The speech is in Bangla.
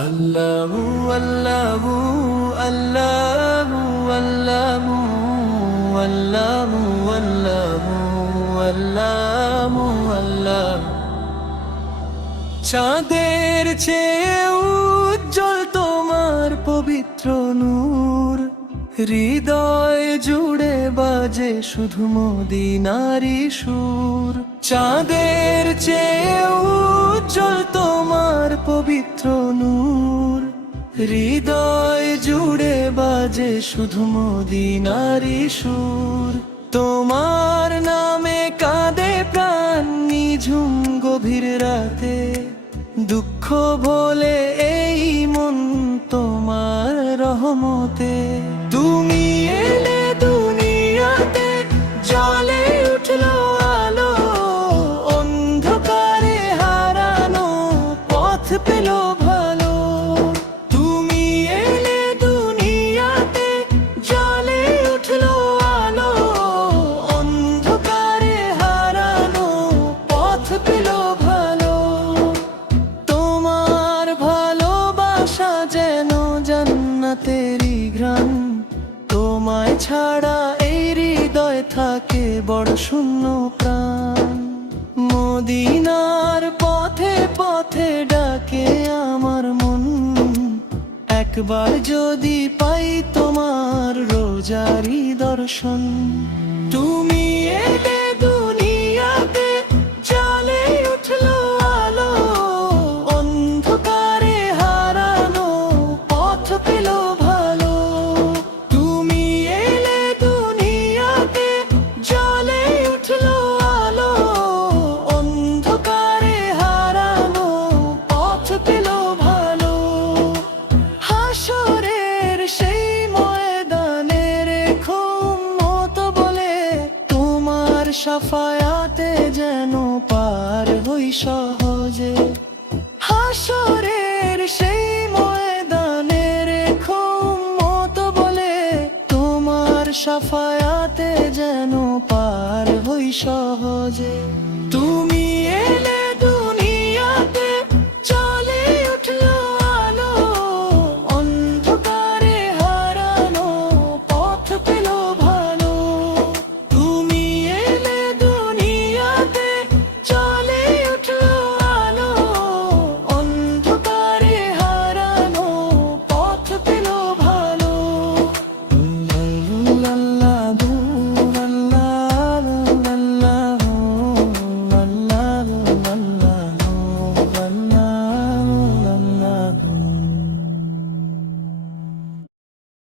আল্লাহু আল্লাহু আল্লাহু আল্লাহু আল্লাহু আল্লাহু আল্লাহু আল্লাহ। চাঁদের চেয়ে উজ্জ্বল তোমার পবিত্র নূর, হৃদয় জুড়ে বাজে শুধু মদিনারি সুর। চাঁদের চেয়ে উজ্জ্বল তোমার পবিত্র নূর, হৃদয় জুড়ে বাজে শুধু মদিনারি সুর। তোমার নামে কাঁদে প্রাণ নিঝুম গভীর রাতে, দুঃখ ভোলে এই মন তোমার রহমতে। তুমি এলে দুনিয়াতে, জ্বলে উঠলো আলো, অন্ধকারে হারানো পথ পেল ভালো। তুমি এলে দুনিয়াতে, জ্বলে উঠলো আলো, অন্ধকারে হারানো পথ পেল ভালো। তোমার ভালোবাসা যেন জান্নাতেরই ঘ্রাণ, তোমায় ছাড়া এই হৃদয় থাকে বড় শূন্য প্রাণ। মদিনার পথে পথে ডাকে আমার মন, একবার যদি পাই তোমার রোজারি দর্শন। তুমি এলে দুনিয়াতে, জ্বলে উঠলো আলো, অন্ধকারে হারানো পথ পেল ভালো। তুমি এলে দুনিয়াতে, জ্বলে উঠলো আলো, অন্ধকারে হারানো পথ পেল ভালো। হাসরের সেই ময়দানে রেখো উম্মত বলে, তোমার শাফায়াতে যেন পার হই সহজে। হাসরের সেই ময়দানে রেখো উম্মত বলে, তোমার শাফায়াতে যেন পার হই সহজে।